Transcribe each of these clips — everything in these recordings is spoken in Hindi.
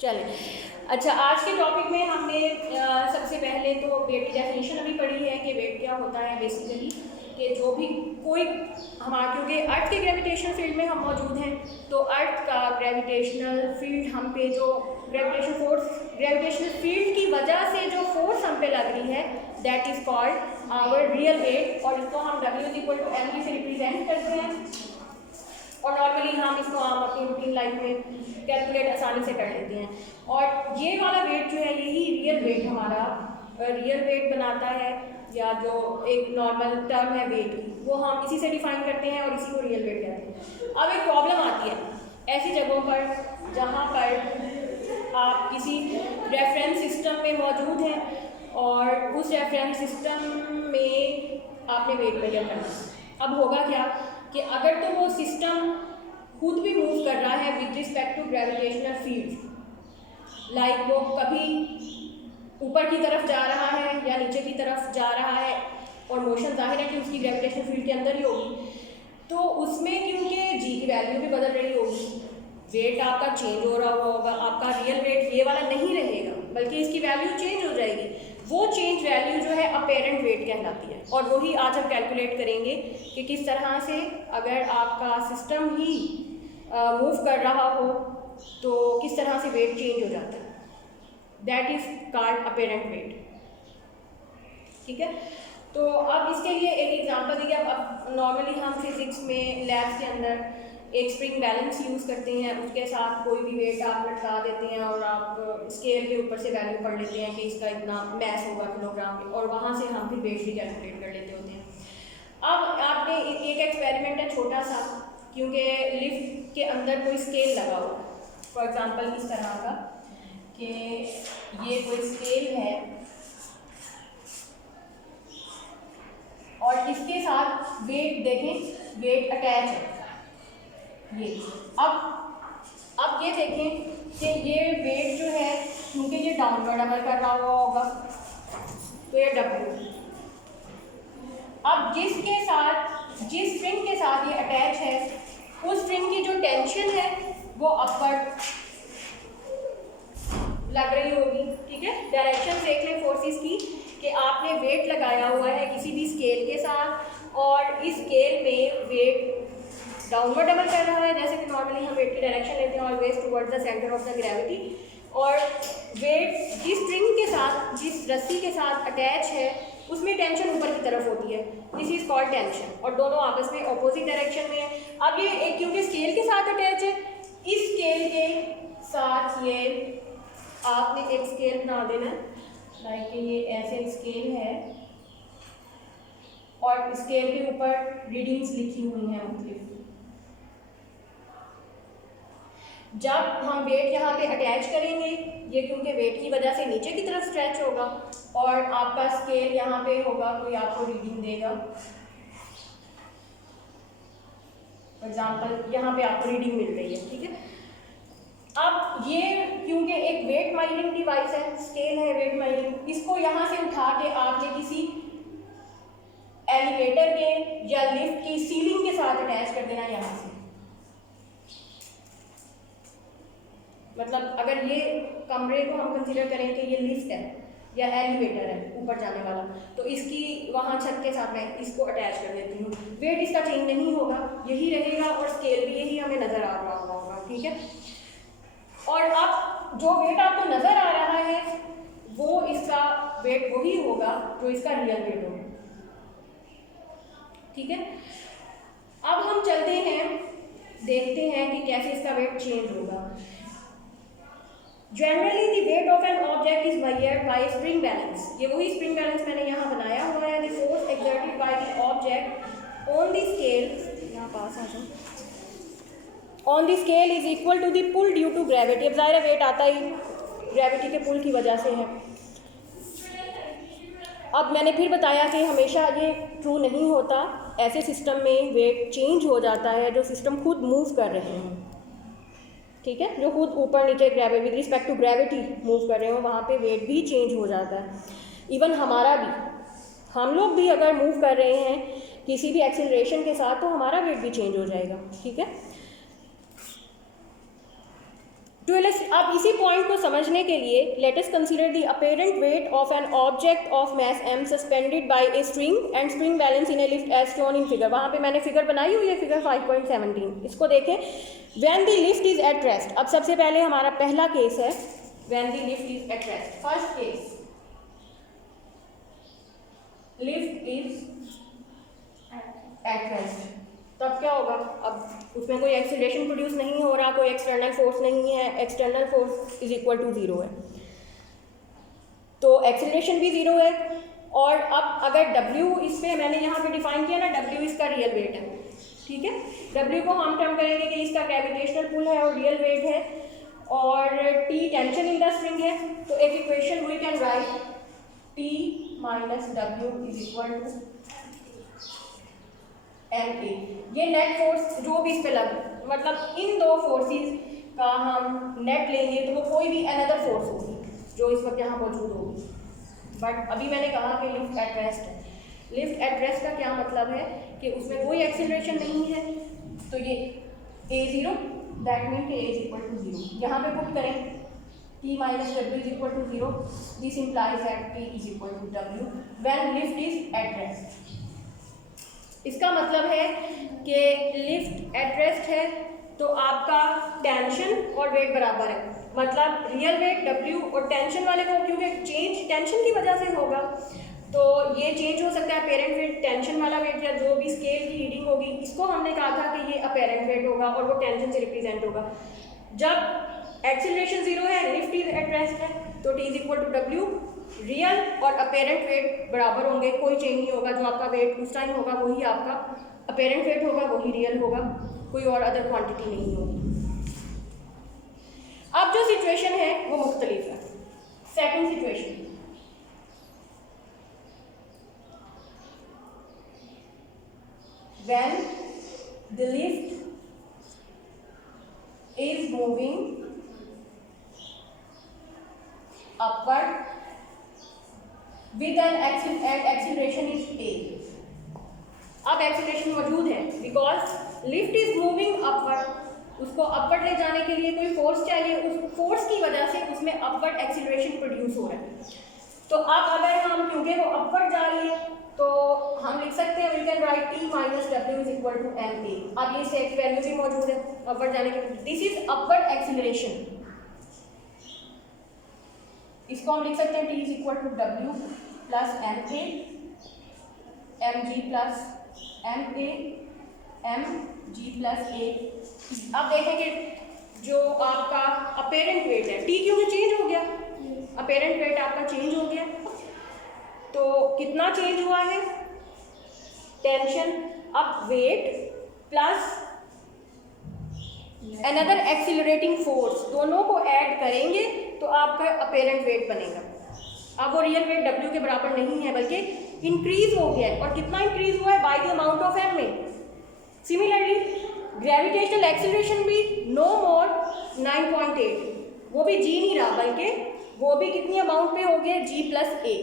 चलें। अच्छा, आज के टॉपिक में हमने सबसे पहले तो वेट की डेफिनेशन अभी पढ़ी है कि वेट क्या होता है बेसिकली, कि जो भी कोई हमारा, क्योंकि अर्थ के ग्रेविटेशनल फील्ड में हम मौजूद हैं, तो अर्थ का ग्रेविटेशनल फील्ड हम पे जो ग्रेविटेशनल फील्ड की वजह से जो फोर्स हम पे लग रही है, that is called our real weight, और इसको हम W=mv से रिप्रेजेंट करते हैं। और नॉर्मली हम इसको अपनी रूटीन लाइफ में कैलकुलेट आसानी से कर लेते हैं। और ये वाला वेट जो है, यही रियल वेट हमारा रियल वेट बनाता है, या जो एक नॉर्मल टर्म है वेट की, वो हम इसी से डिफाइन करते हैं और इसी को रियल वेट कहते हैं। अब एक प्रॉब्लम आती है ऐसी जगहों पर जहाँ पर आप किसी रेफरेंस सिस्टम में मौजूद हैं और उस रेफरेंस सिस्टम में आपने वेट मेजर करना। अब होगा क्या कि अगर तो वो सिस्टम खुद भी मूव कर रहा है with respect to gravitational field, like वो कभी ऊपर की तरफ जा रहा है या नीचे की तरफ जा रहा है, और मोशन जाहिर है कि उसकी ग्रेविटेशनल फील्ड के अंदर ही होगी, तो उसमें क्योंकि जी की वैल्यू भी बदल रही होगी, वेट आपका चेंज हो रहा होगा, आपका रियल वेट ये वाला नहीं रहेगा बल्कि इसकी वैल्यू चेंज हो जाएगी। वो चेंज वैल्यू जो है अपेरेंट वेट कहलाती है, और वही आज हम कैलकुलेट करेंगे कि किस तरह से अगर आपका सिस्टम ही मूव कर रहा हो तो किस तरह से वेट चेंज हो जाता है। That is called apparent wait. ठीक है, तो अब इसके लिए एक एग्जांपल देखिए। अब नॉर्मली हम फिजिक्स में लैब्स के अंदर एक स्प्रिंग बैलेंस यूज़ करते हैं, उसके साथ कोई भी वेट आप लटका देते हैं और आप स्केल के ऊपर से वैल्यू पढ़ लेते हैं कि इसका इतना मैस होगा किलोग्राम में, और वहाँ से हम फिर वेट भी कैलकुलेट कर लेते होते हैं। अब आपने एक एक्सपेरिमेंट है छोटा सा, क्योंकि लिफ्ट के अंदर कोई स्केल लगा हो, फॉर एग्जांपल इस तरह का कि ये कोई स्केल है और इसके साथ वेट देखें, वेट अटैच है ये। अब ये देखें कि ये वेट जो है, क्योंकि ये डाउनवर्ड अमल कर रहा हुआ होगा तो ये W। अब जिस स्प्रिंग के साथ ये अटैच है, उस स्प्रिंग की जो टेंशन है वो अपवर्ड लग रही होगी। ठीक है, डायरेक्शन देख लें फोर्सेस की, कि आपने वेट लगाया हुआ है किसी भी स्केल के साथ और इस स्केल में वेट डाउनवर्ड अमल कर रहा है, जैसे कि नॉर्मली हम वेट की डायरेक्शन लेते हैं always towards the centre of the gravity, और वेट जिस स्प्रिंग के साथ, जिस रस्सी के साथ अटैच है, उसमें टेंशन ऊपर की तरफ होती है, दिस इज कॉल्ड टेंशन, और दोनों आपस में ऑपोजिट डायरेक्शन में है। अब ये एक क्योंकि स्केल के साथ अटैच है, इस स्केल के साथ ये आपने एक स्केल बना देना, लाइक ये ऐसे स्केल है और स्केल के ऊपर रीडिंग्स लिखी हुई हैं मुख्तलिफ। जब हम वेट यहाँ पे अटैच करेंगे, ये क्योंकि वेट की वजह से नीचे की तरफ स्ट्रेच होगा और आपका स्केल यहाँ पे होगा, कोई आपको रीडिंग देगा। फॉर एग्जांपल यहाँ पे आपको रीडिंग मिल रही है। ठीक है, अब ये क्योंकि एक वेट मेजरिंग डिवाइस है, स्केल है वेट मेजरिंग, इसको यहाँ से उठा के आपने किसी एलिवेटर के या लिफ्ट की सीलिंग के साथ अटैच कर देना यहाँ से। मतलब अगर ये कमरे को हम कंसीडर करें कि ये लिफ्ट है या एलिवेटर है ऊपर जाने वाला, तो इसकी वहाँ छत के साथ मैं इसको अटैच कर देती हूँ। वेट इसका चेंज नहीं होगा, यही रहेगा और स्केल भी यही हमें नज़र आ रहा होगा। ठीक है, और अब जो वेट आपको नज़र आ रहा है वो इसका वेट वही होगा जो इसका रियल वेट होगा। ठीक है, अब हम चलते हैं, देखते हैं कि कैसे इसका वेट चेंज होगा। Generally the weight of an object is measured by spring balance. ये वही स्प्रिंग बैलेंस मैंने यहाँ बनाया हुआ है। The force exerted by the object on the scale, यहाँ पास आ जाओ, on the scale is equal to the pull due to gravity. अब ज़ाहिर वेट आता ही ग्रेविटी के पुल की वजह से है। अब मैंने फिर बताया कि हमेशा ये ट्रू नहीं होता, ऐसे सिस्टम में वेट चेंज हो जाता है जो सिस्टम खुद मूव कर रहे हैं। ठीक है, जो खुद ऊपर नीचे gravity with respect to gravity move कर रहे हो, वहाँ पे वेट भी चेंज हो जाता है। इवन हमारा भी, हम लोग भी अगर मूव कर रहे हैं किसी भी एक्सीलरेशन के साथ, तो हमारा वेट भी चेंज हो जाएगा। ठीक है, अब इसी पॉइंट को समझने के लिए let us consider the apparent weight of an object of mass m suspended by a string and string balance in a lift as shown in figure. वहाँ पे मैंने फिगर बनाई हुई है, फिगर 5.17। इसको देखें। When the lift is at rest, अब सबसे पहले हमारा पहला केस है when the lift is at rest. First case, lift is at rest, तब क्या होगा? अब उसमें कोई एक्सीलरेशन प्रोड्यूस नहीं हो रहा, कोई एक्सटर्नल फोर्स नहीं है, external force is equal to 0 है, तो एक्सीलरेशन भी 0 है। और अब अगर W इस पे मैंने यहाँ पे डिफाइन किया ना, W इसका रियल वेट है, ठीक है। W को हम टर्म करेंगे कि इसका ग्रेविटेशनल पुल है और रियल वेट है, और T tension in the string है। तो एक equation we can write T minus W is equal to MA। ये नेट फोर्स जो भी इस पे लग, मतलब इन दो फोर्सेस का हम नेट लेंगे तो वो कोई भी अनदर फोर्स होगी जो इस वक्त यहाँ मौजूद होगी। बट अभी मैंने कहा कि लिफ्ट एट रेस्ट है। लिफ्ट एट रेस्ट का क्या मतलब है कि उसमें कोई एक्सीलरेशन नहीं है, तो ये A0, दैट मीन कि A इज इक्वल टू 0। यहाँ पे पुट करें T minus W is equal to 0, this implies that T is equal to W when lift is at rest. इसका मतलब है कि लिफ्ट एट रेस्ट है तो आपका टेंशन और वेट बराबर है, मतलब रियल वेट W और टेंशन वाले को, क्योंकि चेंज टेंशन की वजह से होगा तो ये चेंज हो सकता है। अपेरेंट वेट टेंशन वाला वेट या जो भी स्केल की रीडिंग होगी, इसको हमने कहा था कि ये अपेरेंट वेट होगा और वो टेंशन से रिप्रेजेंट होगा। जब एक्सीलरेशन 0 है, लिफ्ट इज एट रेस्ट है, तो T is equal to W, real और अपेरेंट वेट बराबर होंगे, कोई चेंज नहीं होगा। जो आपका वेट उस टाइम होगा वही आपका अपेरेंट वेट होगा, वही रियल होगा, कोई और अदर क्वांटिटी नहीं होगी। अब जो सिचुएशन है वो मुख्तलिफ है। Second situation, when the lift is moving upward with an acceleration is A। अब एक्सीलरेशन मौजूद है because lift is moving upward. उसको अपवर्ड ले जाने के लिए कोई फोर्स चाहिए, उस फोर्स की वजह से उसमें अपवर्ड एक्सीलरेशन प्रोड्यूस हो रहा है। तो अब अगर हम, क्योंकि वो अपवर्ड जा रही है, तो हम लिख सकते हैं we can write T minus W is equal to MA। अब ये सेट वैल्यू भी मौजूद है अपवर्ड जाने के, दिस इज अपवर्ड एक्सीलरेशन। इसको हम लिख सकते हैं T is equal to W plus MA, MG plus MA, MG plus A। अब देखें कि जो आपका अपेरेंट वेट है, T क्योंकि चेंज हो गया, अपेरेंट वेट आपका चेंज हो गया, तो कितना चेंज हुआ है? टेंशन। अब weight plus another accelerating force, दोनों को ऐड करेंगे तो आपका अपेरेंट वेट बनेगा। अब वो रियल वेट W के बराबर नहीं है बल्कि इंक्रीज हो गया है, और कितना इंक्रीज हुआ है? By the amount of MA। Similarly gravitational acceleration भी नो मोर 9.8, वो भी G नहीं रहा बल्कि वो भी कितनी अमाउंट पे हो गया? G plus A,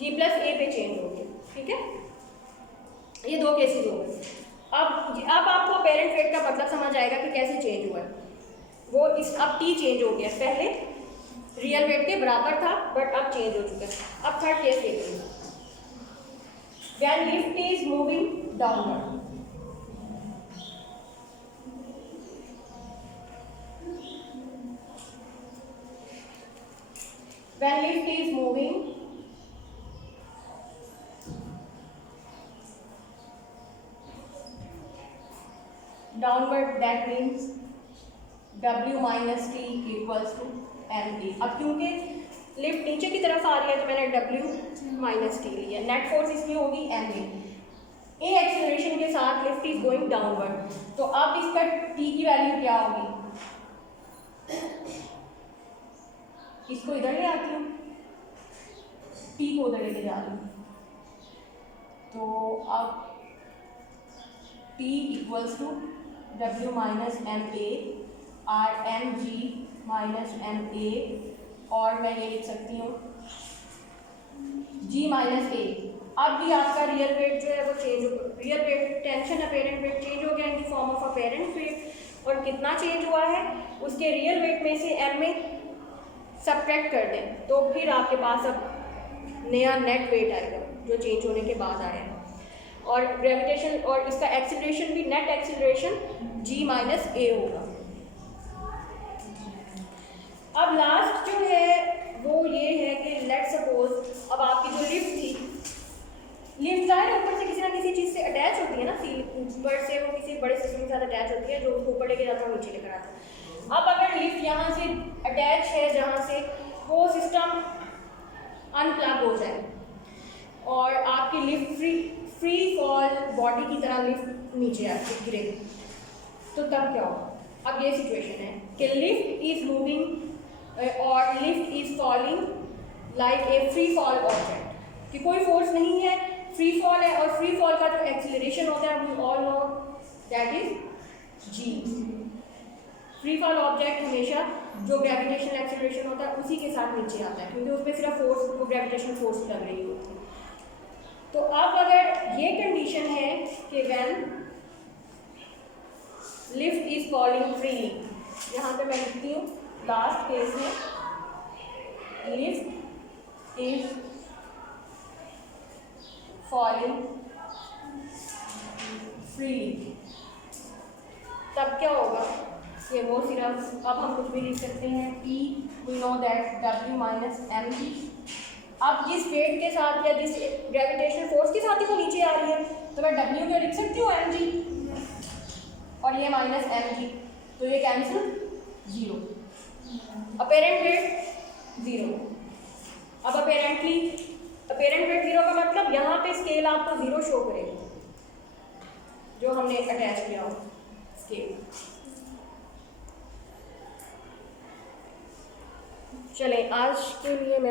G plus A पे चेंज हो गया, ठीक है। ये दो केसेस हो गए। अब आपको अपेरेंट वेट का मतलब समझ आएगा कि कैसे चेंज हुआ है। वो इस अब T चेंज हो गया, पहले रियल वेट के बराबर था बट अब चेंज हो चुका है। अब थर्ड केस देखते हैं, when lift is moving downward. When lift is moving downward, that means W minus T equals to MA। अब क्योंकि लिफ्ट नीचे की तरफ आ रही है तो मैंने W माइनस T लिया, नेट फोर्स इसमें होगी MA। ए एक्सीलरेशन के साथ लिफ्ट इज गोइंग डाउनवर्ड, तो अब इसका T की वैल्यू क्या होगी? इसको इधर ले आती हूँ, T को उधर लेके जा रही हूँ, तो अब T equals to W minus MA और MG माइनस MA, और मैं ये लिख सकती हूँ G माइनस A। अब भी आपका रियल वेट जो है वो चेंज हो, real weight tension apparent weight change हो गया in the form of apparent weight, और कितना चेंज हुआ है उसके रियल वेट में से m में सब्ट्रैक्ट कर दें तो फिर आपके पास अब नया नेट वेट आएगा जो चेंज होने के बाद आया है। और ग्रेविटेशन और इसका एक्सीलरेशन भी net acceleration g minus a होगा। अब लास्ट जो है वो ये है कि लेट सपोज अब आपकी जो लिफ्ट थी, लिफ्ट ज़ाहिर ऊपर से किसी ना किसी चीज़ से अटैच होती है ना, ऊपर से वो किसी बड़े सिस्टम के साथ अटैच होती है जो उसको ऊपर लेके जाता है नीचे लेकर आता है। अब अगर लिफ्ट यहाँ से अटैच है जहाँ से वो सिस्टम अनप्लग हो जाए और आपकी लिफ्ट फ्री फॉल बॉडी की तरह लिफ्ट नीचे आके गिरे तो तब क्या होगा। अब ये सिचुएशन है कि लिफ्ट इज मूविंग और lift is falling like a free fall object, कि कोई फोर्स नहीं है, फ्री फॉल है और फ्री फॉल का जो एक्सीलरेशन होता है we all know that is g. Free fall object हमेशा जो ग्रेविटेशनल एक्सीलरेशन होता है उसी के साथ नीचे आता है क्योंकि उसमें सिर्फ फोर्स वो ग्रेविटेशनल फोर्स लग रही होती है। तो अब अगर ये कंडीशन है कि when lift is falling freely, यहाँ पे मैं लिखती हूँ लास्ट केस में लिफ्ट इज फॉलिंग फ्रीली, तब क्या होगा कि वो सिर्फ अब हम कुछ भी लिख सकते हैं P we know that W minus m g. अब जिस वेट के साथ या जिस ग्रेविटेशनल फोर्स के साथ ही वो नीचे आ रही है तो मैं W क्या लिख सकती हूँ एम जी और ये माइनस एम जी, तो ये cancel zero, apparent wait zero. अब अपेरेंट वेट जीरो का मतलब यहाँ पे स्केल आपको जीरो शो करेगी जो हमने अटैच किया हो स्केल। चलें आज के लिए